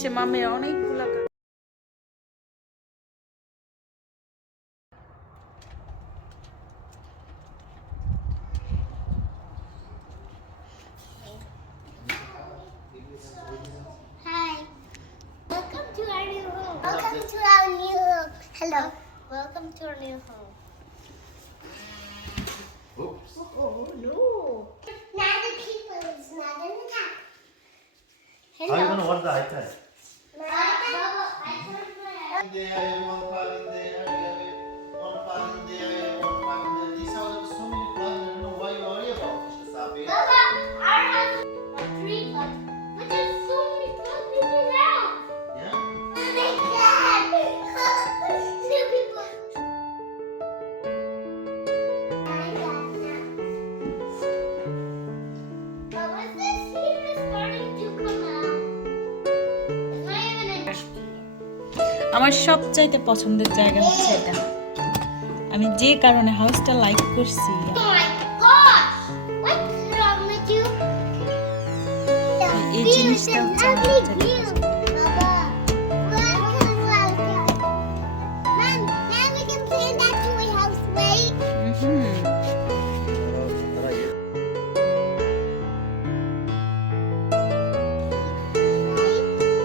সে মামের অনেকগুলা Hi. Welcome to our new home. Welcome to our new home. Hello. Welcome to our new home. Oops. Oh no. Now the people is not in the top. How are you going to watch the iPad? Baba, I told you. There, one file in there, one file in there, one file in there. These are so many files. I don't know why you worry about Mr. Sabi. Baba, our house has 3 plugs, but there's so many plugs in the house. Yeah? Oh my God! Two people. I got that. But what's this here is starting to come out? It's not even interesting. আমার সবচাইতে পছন্দের জায়গা হচ্ছে এটা আমি যে কারণে হাউসটা like করছি Oh my gosh! What's wrong with you? এই জিনিসটা হচ্ছে আমার সবচাইতে Baba, welcome. Mom, now we can plan that to a house, right?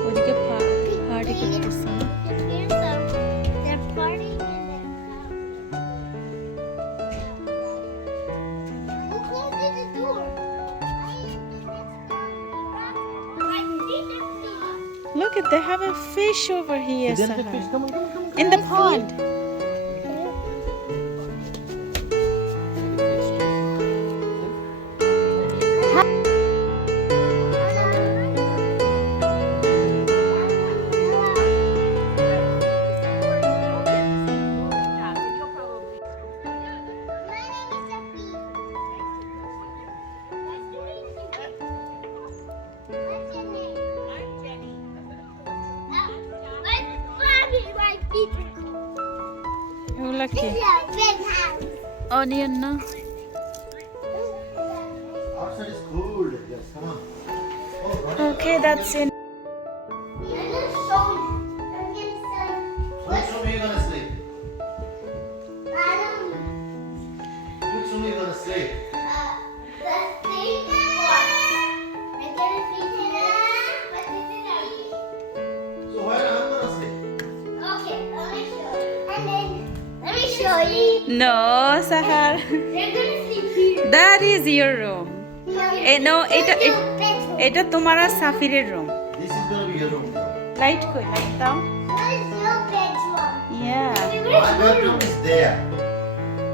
ওদিকে পার্টি করতেছে Here's some. They're partying in their house. Who closed the door? I see the fish. Look at they have a fish over here Then the Sahar. fish, come on, come on, come on. In the pond এগুলা কি onion না Outside is cold. Yes, come on. Oh, Okay, that's it. which room are you going to sleep? Which room are you going to sleep? So where am I going to sleep? Let me show you. No, Sahar. They're gonna sleep here. That is your room. No, bedroom. এটা তোমার আর সাফিরের room This is going to be your room. Light কই light দাও What is your bedroom? Yeah. My bedroom is there.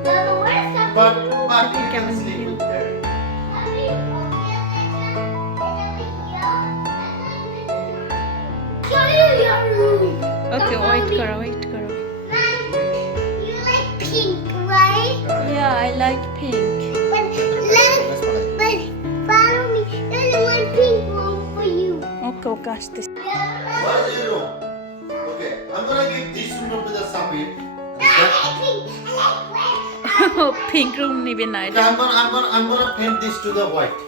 Baba, where's the But think you can I'm sleep here. there. Show you your room. Okay, wait করো Mom, you like pink, right? Yeah, I like pink. But follow me. There's one pink room for you. Okay, আসতেছি What is your room? Okay, I'm going to give this room to the Sabir. I like pink. I like red. Pink room নিবে না Okay, এটা I'm gonna paint this to the white.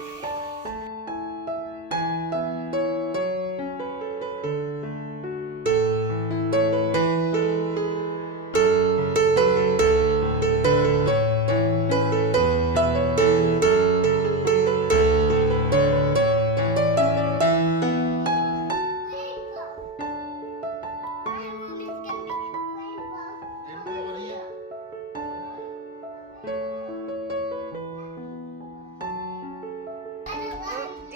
And over here.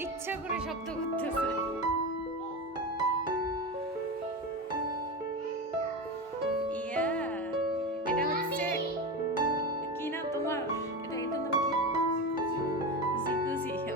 ইচ্ছা করে শব্দ করতেছে Yeah, এটা হচ্ছে কি না তোমার এটার নাম কি জিকুজি ওকে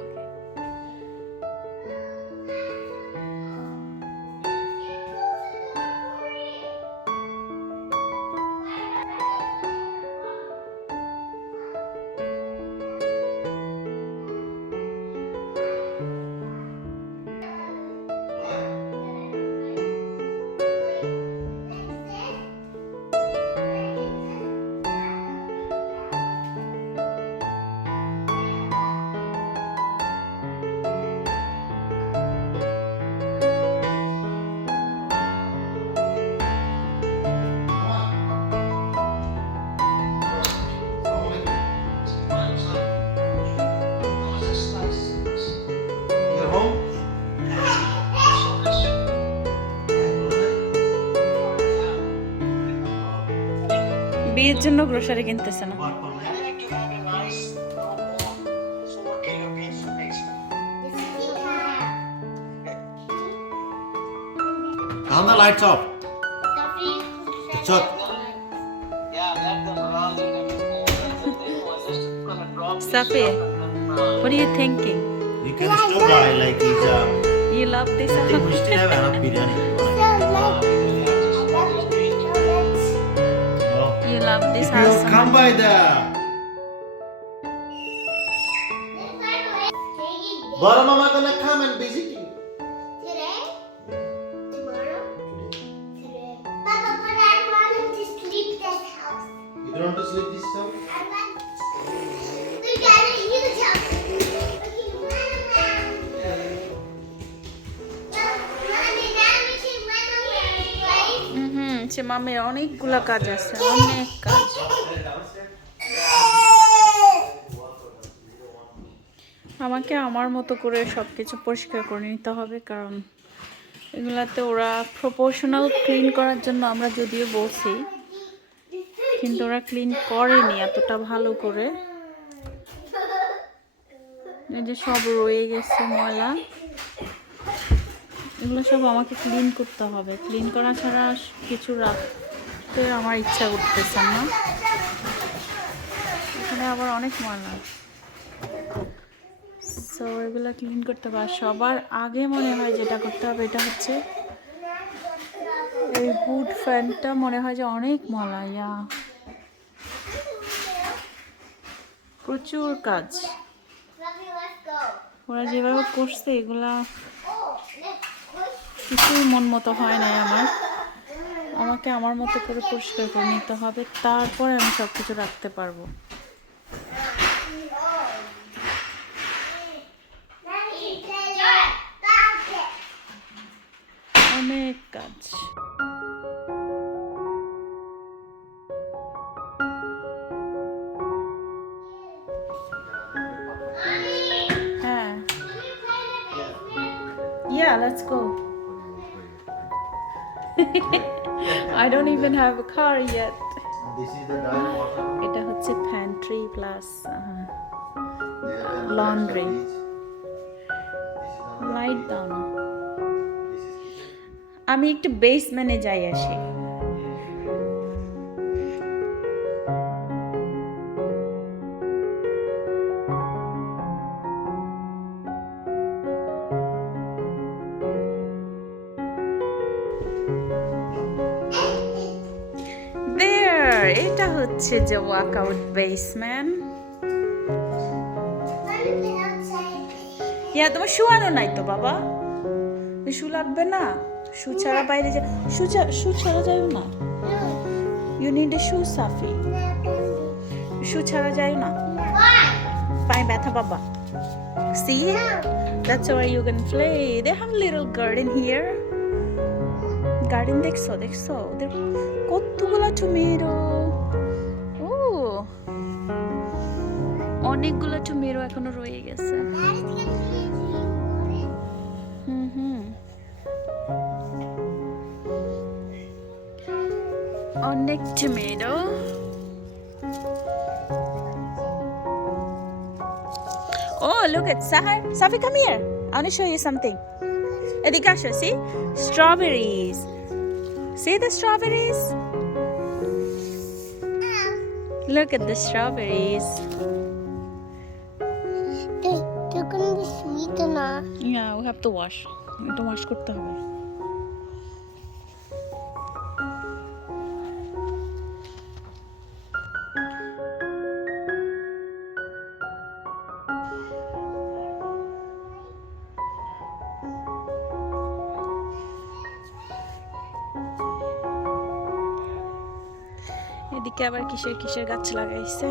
বিয়ের জন্য গ্রোসারি কিনতেছে না। What for This marriage? is the Turn the lights off. Shut. Safi, what are you thinking? You can still buy like these. You love this? I think we still have enough biryani. Oh. You love this If house you so come much? by the Bara mama gonna come and visit you. Today? Tomorrow? Today. Papa, but I want him to sleep this house. You don't want to sleep this time? I want. We got a huge house. Okay, run around. Mommy, now we can run around, right? সে মামের অনেকগুলা কাজ আছে, অনেক কাজ। আমাকে আমার মতো করে সব কিছু পরিষ্কার করে নিতে হবে, কারণ এগুলাতে ওরা প্রপোর্শনাল ক্লিন করার জন্য আমরা যদিও বলছি, কিন্তু ওরা ক্লিন করেনি এতটা ভালো করে। এই যে সব রয়ে গেছে ময়লা, এগুলো সব আমাকে ক্লিন করতে হবে। ক্লিন করা ছাড়া কিছু রাখতে আমার ইচ্ছা করতেছে না। এখানে আবার অনেক ময়লা, সো এগুলো ক্লিন করতে হবে। আর সবার আগে মনে হয় যেটা করতে হবে এটা হচ্ছে এই হুড ফ্যানটা, মনে হয় যে অনেক ময়লা, ইয়া প্রচুর কাজ। Mommy, let's go. ওরা যেভাবে করছে এগুলা Oh, let's কিছুই মন মতো হয় নাই আমার। আমাকে আমার মতো করে পরিষ্কার করে নিতে হবে, তারপরে আমি সব কিছু রাখতে পারবো। অনেক কাজ। হ্যাঁ, yeah, let's go. I don't even have a car yet. This is the dry water. এটা হচ্ছে pantry plus There and laundry. This is another Light fridge. দাও না। This is kitchen. আমি একটু বেসমেন্টে যাই আসি। There, এটা হচ্ছে যে ওয়াকআউট বেসমেন্ট। ইয়া, তোমার শু আনো নাই তো বাবা? শু লাগবে না? শু ছাড়া বাইরে যা, শু ছাড়া যাও না। ইউ নিড এ শু, সাফি। শু ছাড়া যাও না, পায়ে ব্যথা বাবা। See, that's where you can play. They have a little garden here. Garden দেখছো? ওদের কতগুলা টমেটো। ও, অনেকগুলো টমেটো এখনো রয়ে গেছে। অনেক tomato. Oh, look at Sahar. Safi, come here. I want to show you something. এদিকে আসো, see? Strawberries. See the strawberries? Look at the strawberries. They're gonna be sweet enough. Yeah, we have to wash. এটা wash করতে হবে। এদিকে আবার কিসের গাছ লাগাইছে।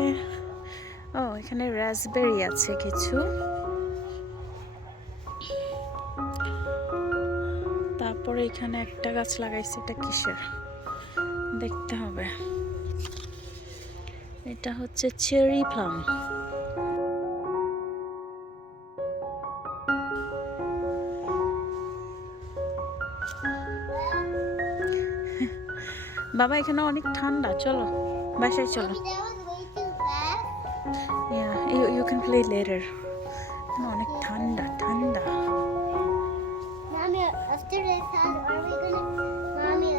ও, এখানে রাসবেরি আছে কিছু। তারপরে এখানে একটা গাছ লাগাইছে, এটা কিসের দেখতে হবে। এটা হচ্ছে চেরি প্লাম। বাবা, এখানে অনেক ঠান্ডা, চলো। বাসায় চলো। Mommy, that was way too fast. Yeah, you can play later. অনেক ঠান্ডা ঠান্ডা। Mommy, after this house, are we gonna? Mommy,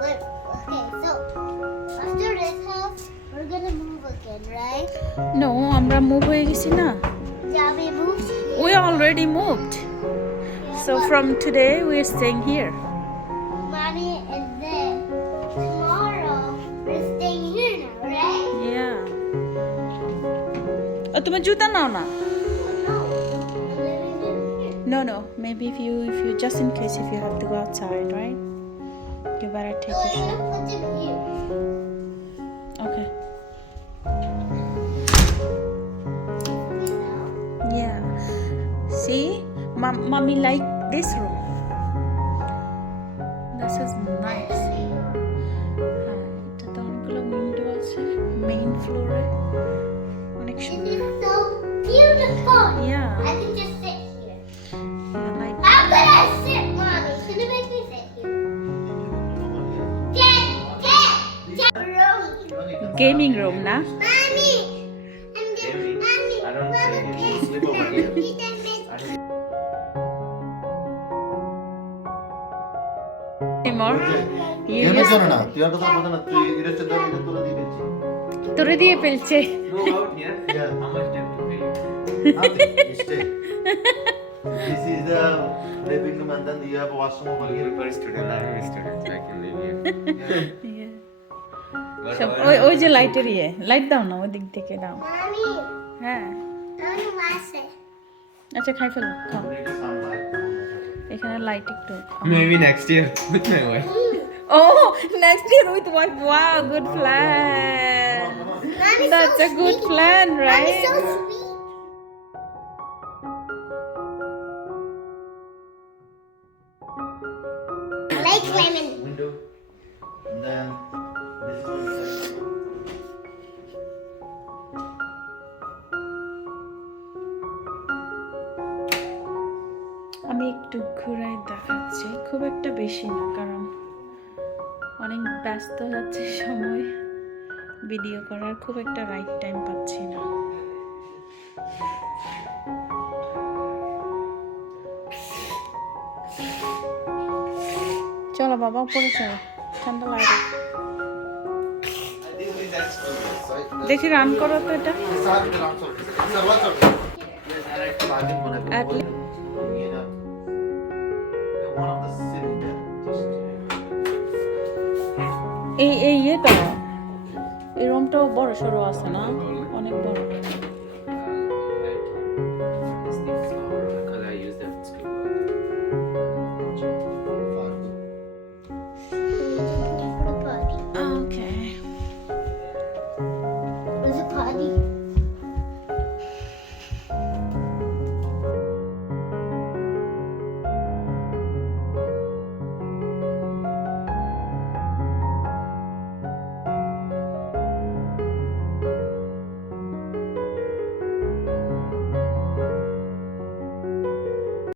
what? Okay, so after this house, we're gonna move again, right? No, আমরা move হয়ে গেছি না। Yeah, we moved. We already moved. So from today we're staying here. Mommy, and then tomorrow we're staying here now, right? Yeah. তুমি জুতা নাও না। Oh, no, we're living in here. No, maybe if you just in case if you have to go outside, right? You better take No, your I'm shoe. gonna put them here. Okay. You know? Yeah. See? Mommy like this room. This is nice. এটাতে অনেকগুলো window আছে main ফ্লোরে অনেক This সুন্দর is so beautiful. Yeah. I can just sit here. Light How could I sit, Mommy? Can you make me sit here? Get room. Gaming room না Mommy, I'm getting Mommy. I don't Mama, think you kiss sleep over them. here. Eat them, miss. anymore you কেন just জানো না তুই আর কথা বলতে না তুই ইরেস্টে দাও এটা তোরা দিয়ে দিচ্ছি তোরে দিয়ে ফেলছে Go out here. Yeah. How much time to pay? Nothing. You stay. This is the living room and then you have a washroom over here. For student, I am a student, so I can live here. Yeah. But সব our- ওই ওই যে লাইটের light দাও না ওই দিক থেকে দাও Mommy, হ্যাঁ I want to wash it. আচ্ছা খাই ফেলো খাও Need some light. এখানে লাইট একটু Maybe next year with my wife. Oh, next year with wife. Wow, good plan. Mommy's That's so a good sweet. plan, Mommy's right? so sweet. I like lemon. Window. And then this is on the side. আমি একটু ঘুরাই দেখাচ্ছি খুব একটা বেশি না কারণ অনেক ব্যস্ত যাচ্ছে সময় ভিডিও করার খুব একটা রাইট টাইম পাচ্ছি না চলো বাবা উপরে চলো ঠান্ডা লাগে I think these are students, right? দেখি রান করো তো এটা These are the answers. These are lots of them. Yes, I like to bargain whenever. At You know, one of the city there. এই এই ইয়েটা এই রুমটাও বড় সড়ো আছে না অনেক বড়